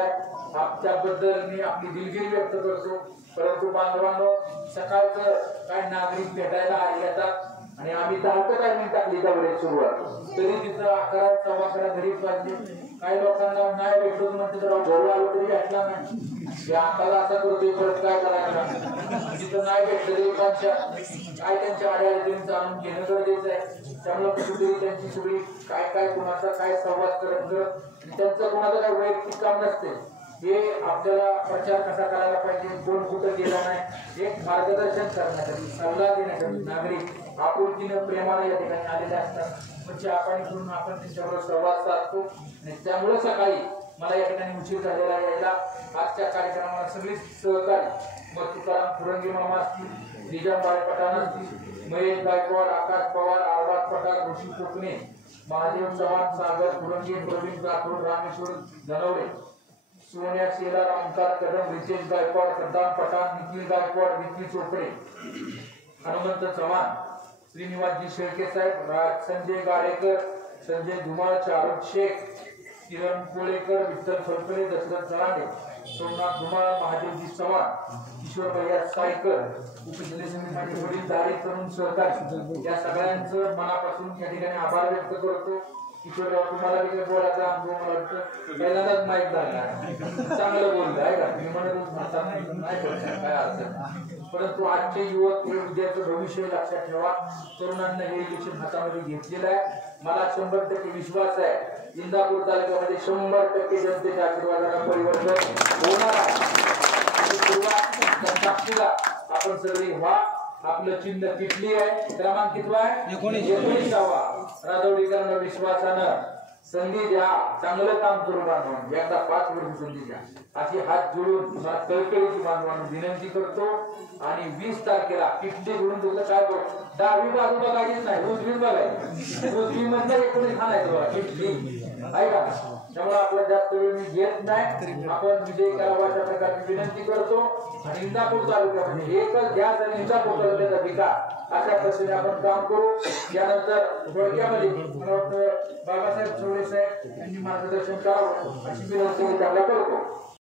आहे त्याबद्दल मी आपली दिलगिरी व्यक्त करतो। परंतु बांधवांनो, सकाळचं काय नागरिक भेटायला आले येतात आणि आम्ही 10 टायमिंग टाकली त्यावेळेस सुरुवात, तरी तिथं 11 सव्वा 11 घरीच वाजले। काही लोकांना नाही भेटलो म्हणते तर घरी आलो तरी भेटला नाही, आम्हाला असं करतोय परत काय करायचं, तिथं नाही भेटलं तरी काय त्यांच्या अडचणी जाणून घेणं गरजेचं आहे। त्यामुळे कुठेतरी त्यांची सगळी काय काय कुणाचा काय संवाद करत त्यांचं कुणाचं काय वैयक्तिक काम नसते, हे आपल्याला प्रचार कसा करायला पाहिजे, कोण कुठं गेला नाही, एक मार्गदर्शन करण्यासाठी सल्ला देण्यासाठी नागरिक आपुलकीनं प्रेमाने या ठिकाणी आलेले असतात। म्हणजे आपण करून आपण त्यांच्याबरोबर संवाद साधतो आणि त्यामुळे सकाळी मला या ठिकाणी उशीर झालेला यायला आजच्या कार्यक्रमाला सगळी सहकारी मग तुकाराम फुरंगी मामा असतील, निजामबाई पठाण असतील, महेश गायकवाड, आकाश पवार, आरबाज पठाण, ऋषी कोकणे, महादेव चव्हाण, सागर फुरंगी, प्रवीण राठोड, रामेश्वर धनवडे, सोन्या शेलार, ओंकार कदम, रितेश गायकवाड, सद्दाम पठाण, निखिल गायकवाड, विकी चोपडे, हनुमंत चव्हाण, श्रीनिवासजी शेळके साहेब, संजय गाडेकर, संजय धुमाळ, शाहरुख शेख, किरण कोळेकर, विठ्ठल फलकरे, दशरथ चरांडे, सोमनाथ धुमाळ, महादेवजी चव्हाण, किशोर भैया सायकर, उपजिल्हा समितीचे वडीलधारी तरुण सहकारी, या सगळ्यांचं मनापासून या ठिकाणी आभार व्यक्त करतो। किशोरराव, तुम्हाला काही बोलायचा अनुभव मला वाटतं पहिल्यांदाच माहीत झाला, चांगलं बोललं आहे का, मी म्हणत नाही बोलणार काय अडचण, परंतु आजचे युवक हे उद्याचं भविष्य लक्षात ठेवा। तरुणांना हे इलेक्शन हातामध्ये घेतलेलं आहे। मला 100% विश्वास आहे इंदापूर तालुक्यामध्ये 100% जनतेच्या आशीर्वादाने परिवर्तन होणार आहे। सुरुवात आपण सगळी व्हा। आपलं चिन्ह किटली आहे, क्रमांक कितवा आहे 19वा। राजवडीकरांना विश्वासानं संधी द्या, चांगलं काम करू बांधवांनो, एकदा 5 वर्ष संधी द्या अशी हात जोडून मला कळकळीची बांधवांनो विनंती करतो। आणि 20 तारखेला किटली जोडून तुझं काय करू, डावी बाजू बघायचीच नाही, उजवी बघायची, उजवी मधलं 19 खानायचं बघा किटली आहे का। त्यामुळे आपला जास्त वेळ मी घेत नाही, आपण विजय करावा अशा प्रकारची विनंती करतो। आणि इंदापूर तालुक्यामध्ये एकच गॅस आणि इंदापूर तालुक्याचा विकास अशा पद्धतीने आपण काम करू। यानंतर थोडक्यामध्ये मला वाटतं बाबासाहेब चौरे साहेब यांनी मार्गदर्शन करावं अशी विनंती मी त्यांना करतो।